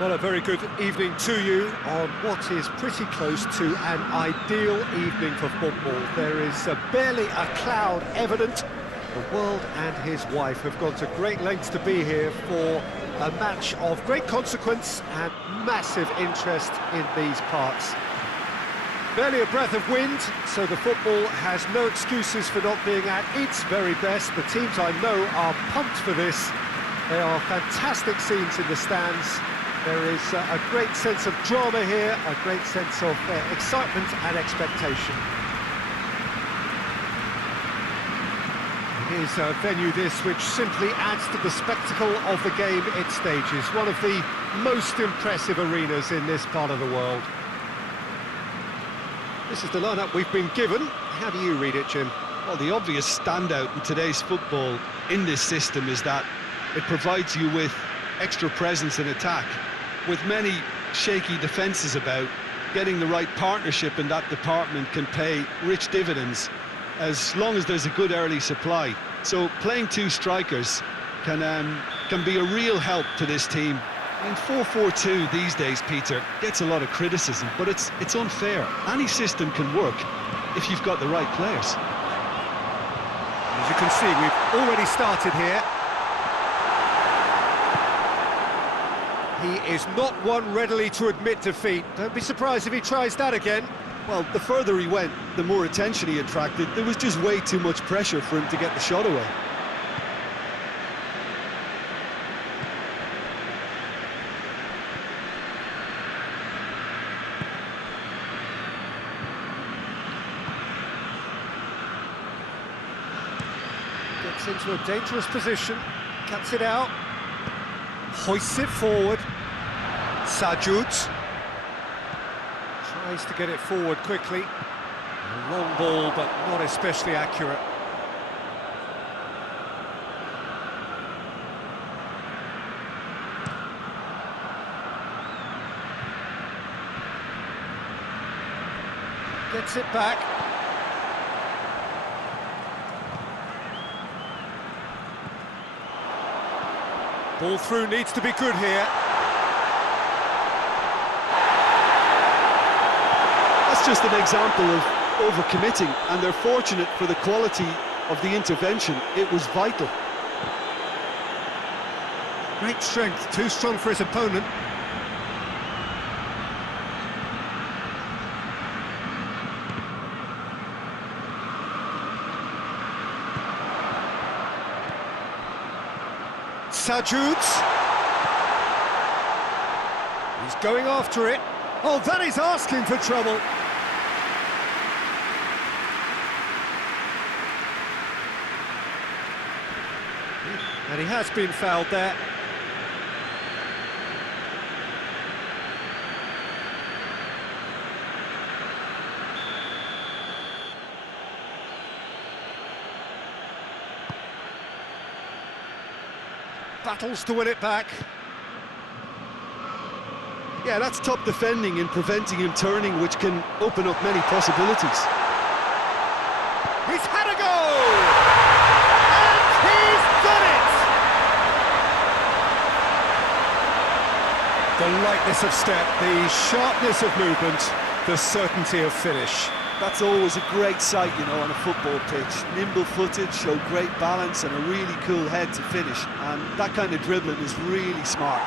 Well, a very good evening to you on what is pretty close to an ideal evening for football. There is barely a cloud evident. The world and his wife have gone to great lengths to be here for a match of great consequence and massive interest in these parts. Barely a breath of wind, so the football has no excuses for not being at its very best. The teams I know are pumped for this. There are fantastic scenes in the stands. There is a great sense of drama here, a great sense of excitement and expectation. Here's a venue this which simply adds to the spectacle of the game it stages. One of the most impressive arenas in this part of the world. This is the lineup we've been given. How do you read it, Jim? Well, the obvious standout in today's football in this system is that it provides you with extra presence in attack. With many shaky defences about, getting the right partnership in that department can pay rich dividends as long as there's a good early supply. So playing two strikers can be a real help to this team. I mean, 4-4-2 these days, Peter, gets a lot of criticism, but it's unfair. Any system can work if you've got the right players. As you can see, we've already started here. He is not one readily to admit defeat. Don't be surprised if he tries that again. Well, the further he went, the more attention he attracted. There was just way too much pressure for him to get the shot away. Gets into a dangerous position, cuts it out, hoists it forward. Sajut tries to get it forward quickly. A long ball, but not especially accurate. Gets it back. Ball through needs to be good here. That's just an example of overcommitting, and they're fortunate for the quality of the intervention. It was vital. Great strength, too strong for his opponent. Sajut. He's going after it. Oh, that is asking for trouble. And he has been fouled there. Battles to win it back. Yeah, that's top defending and preventing him turning, which can open up many possibilities. He's had a go! And he's done it! The lightness of step, the sharpness of movement, the certainty of finish. That's always a great sight, you know, on a football pitch. Nimble-footed, show great balance and a really cool head to finish. And that kind of dribbling is really smart.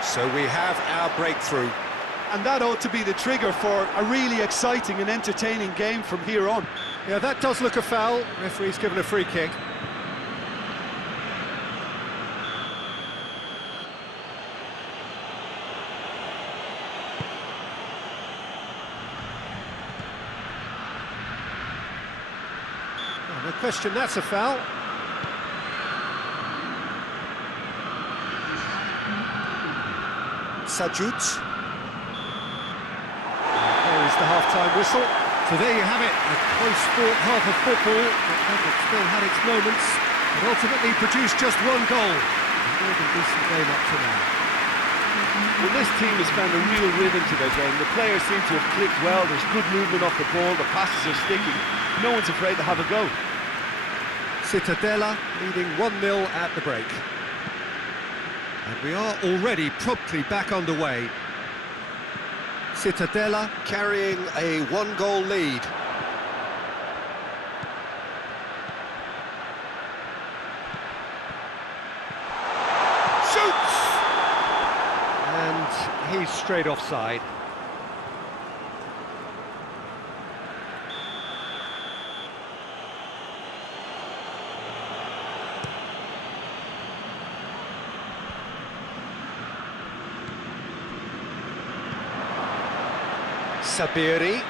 So we have our breakthrough. And that ought to be the trigger for a really exciting and entertaining game from here on. Yeah, that does look a foul. Referee's given a free kick. No question, that's a foul. Sajut. There is the half-time whistle. So there you have it, a close-fought half of football, but it still had its moments, and ultimately produced just one goal. A more than decent game up to now. Well, this team has found a real rhythm to their game. The players seem to have clicked well. There's good movement off the ball. The passes are sticking. No one's afraid to have a go. Cittadella leading 1-0 at the break. And we are already promptly back underway. Cittadella carrying a one-goal lead. Shoots! And he's straight offside. Sabiri.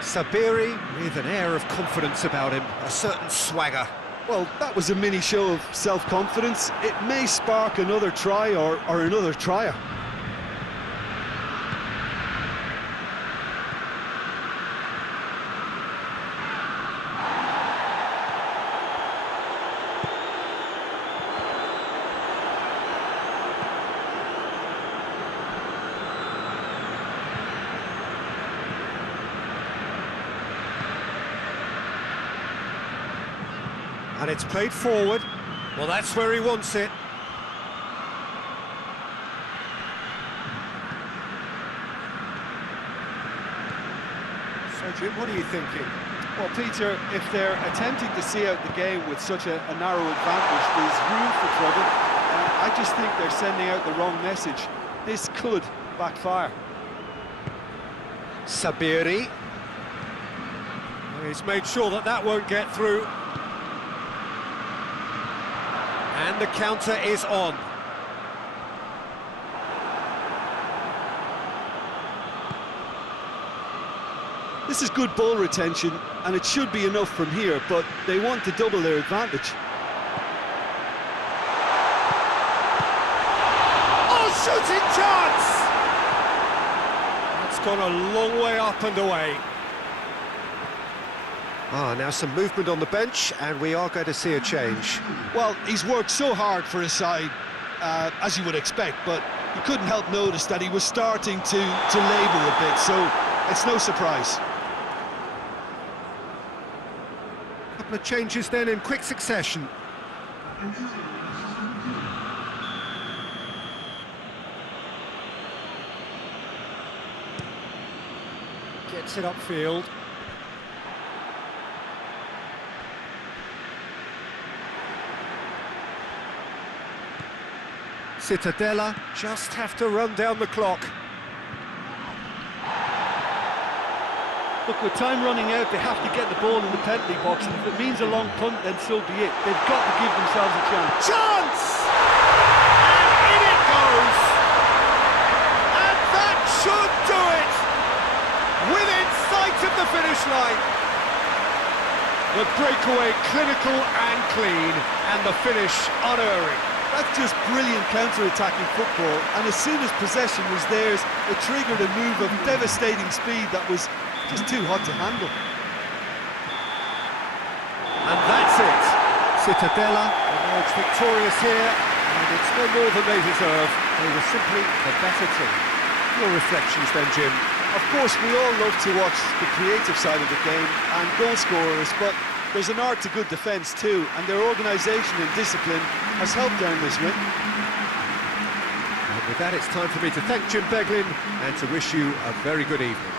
Sabiri with an air of confidence about him, a certain swagger. Well, that was a mini show of self-confidence. It may spark another try or another trier. And it's played forward. Well, that's where he wants it. So, Jim, what are you thinking? Well, Peter, if they're attempting to see out the game with such a narrow advantage, there's room for trouble. I just think they're sending out the wrong message. This could backfire. Sabiri. He's made sure that that won't get through. And the counter is on. This is good ball retention, and it should be enough from here, but they want to double their advantage. Oh, shooting chance! That's gone a long way up and away. Now some movement on the bench, and we are going to see a change. Well, he's worked so hard for his side, as you would expect, but you couldn't help notice that he was starting to labour a bit, so it's no surprise. A couple of changes then in quick succession. Gets it upfield. Cittadella just have to run down the clock. Look, with time running out, they have to get the ball in the penalty box, and if it means a long punt, then so be it. They've got to give themselves a chance. Chance! And in it goes! And that should do it! Within sight of the finish line. The breakaway clinical and clean, and the finish unerring. That's just brilliant counter-attacking football, and as soon as possession was theirs, it triggered a move of devastating speed that was just too hot to handle. And that's it. Cittadella emerged victorious here, and it's no more than they deserve. They were simply the better team. Your reflections then, Jim? Of course, we all love to watch the creative side of the game and goal scorers, but there's an art to good defence too, and their organisation and discipline has helped earn this win. And with that, it's time for me to thank Jim Beglin and to wish you a very good evening.